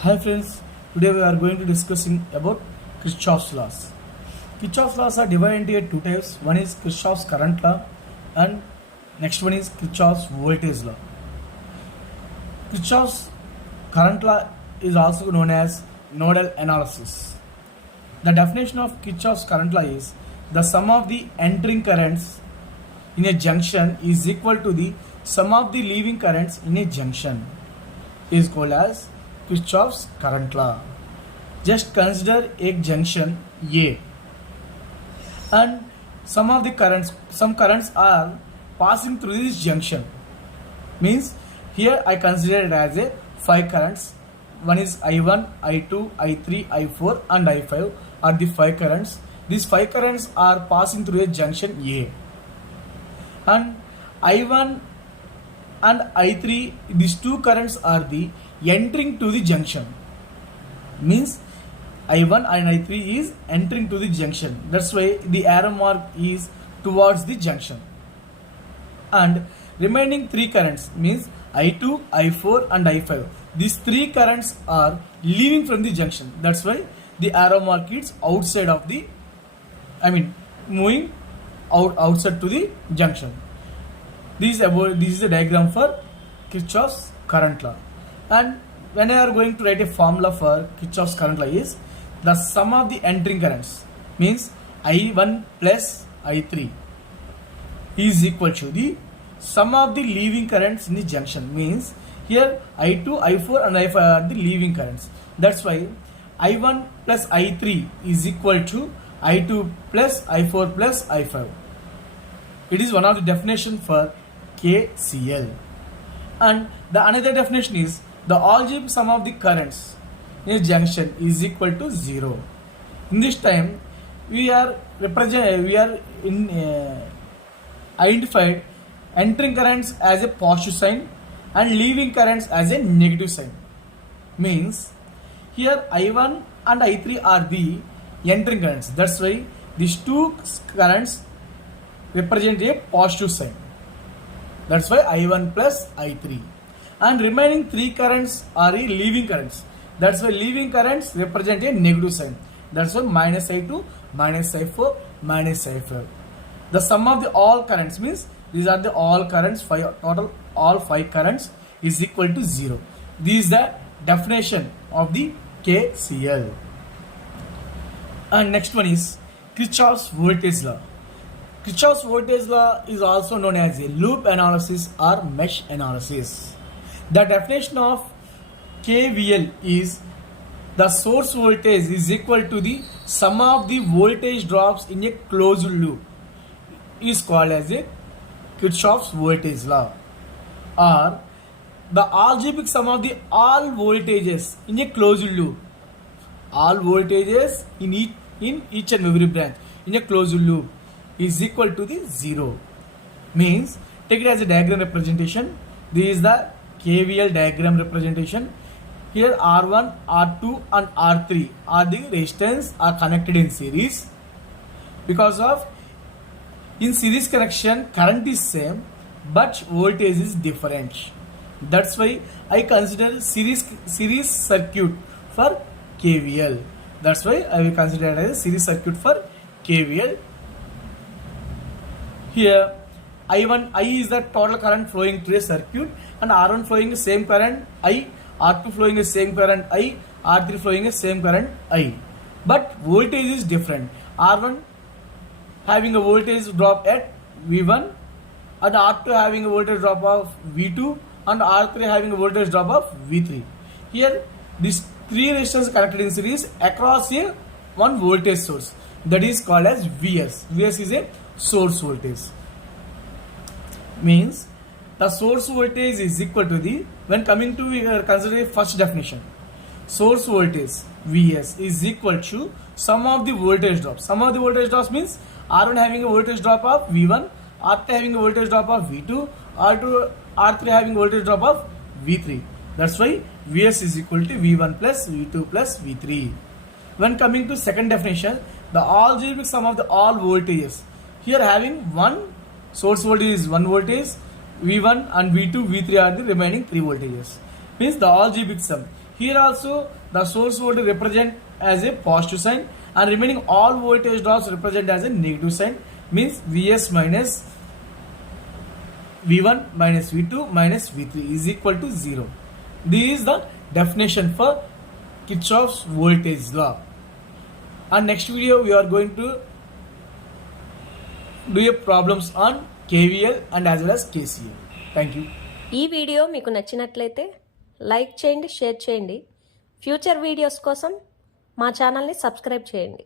Hi friends, today we are going to discussing about Kirchhoff's laws. Kirchhoff's laws are divided into two types. One is Kirchhoff's current law and next one is Kirchhoff's voltage law. Kirchhoff's current law is also known as nodal analysis. The definition of Kirchhoff's current law is the sum of the entering currents in a junction is equal to the sum of the leaving currents in a junction is called as Kirchhoff's current law. Just consider a junction A and some currents are passing through this junction. Means here I consider it as a 5 currents. One is I1, I2, I3, I4 and I5 are the 5 currents. These 5 currents are passing through a junction A. And I1 and I3, these two currents are the entering to the junction. Means I1 and I3 is entering to the junction. That's why the arrow mark is towards the junction. And remaining 3 currents means I2, I4 and I5. These 3 currents are leaving from the junction. That's why the arrow mark is outside of the, moving outside to the junction. This is a diagram for Kirchhoff's current law. And when I are going to write a formula for Kirchhoff's current law is the sum of the entering currents means I1 plus I3 is equal to the sum of the leaving currents in the junction. Means here I2, I4 and I5 are the leaving currents. That's why I1 plus I3 is equal to I2 plus I4 plus I5. It is one of the definition for KCL. And the another definition is the algebraic sum of the currents in a junction is equal to 0. In this time we are identified entering currents as a positive sign and leaving currents as a negative sign. Means here I1 and I3 are the entering currents. That's why these two currents represent a positive sign. That's why I1 plus I3. And remaining 3 currents are a leaving currents. That's why leaving currents represent a negative sign. That's why minus I2, minus I4, minus I5. The sum of the all currents means these are the all currents, total all 5 currents is equal to 0. This is the definition of the KCL. And next one is Kirchhoff's voltage law. Kirchhoff's voltage law is also known as a loop analysis or mesh analysis. The definition of KVL is the source voltage is equal to the sum of the voltage drops in a closed loop is called as a Kirchhoff's voltage law. Or the algebraic sum of the all voltages in a closed loop. All voltages in each and every branch in a closed loop is equal to the 0. Means take it as a diagram representation. This is the KVL diagram representation. Here R1, R2 and R3 are the resistance are connected in series. Because of in series connection current is same but voltage is different. That's why I consider series circuit for KVL. That's why I will consider it as a series circuit for KVL. Here I is the total current flowing through a circuit and R1 flowing the same current I, R2 flowing the same current I, R3 flowing the same current I. But voltage is different. R1 having a voltage drop at V1 and R2 having a voltage drop of V2 and R3 having a voltage drop of V3. Here these 3 resistors connected in series across a one voltage source that is called as Vs. Vs is a source voltage. Means the source voltage is equal to the, when coming to we are considering first definition, source voltage Vs is equal to sum of the voltage drops. Sum of the voltage drops means R1 having a voltage drop of V1, R2 having a voltage drop of V2, R3 having a voltage drop of V3. That's why Vs is equal to V1 plus V2 plus V3. When coming to second definition, the algebraic sum of the all voltages. Here having one source voltage is 1 voltage, V1 and V2, V3 are the remaining 3 voltages. Means the algebraic sum. Here also the source voltage represent as a positive sign and remaining all voltage drops represent as a negative sign, means Vs minus V1 minus V2 minus V3 is equal to 0. This is the definition for Kirchhoff's voltage law. And next video we are going to do a problems on KVL and as well as KCL. Thank you. ఈ video మీకు నచ్చినట్లయితే like చేయండి, share చేయండి. Future videos కోసం మా ఛానల్ని subscribe చేయండి.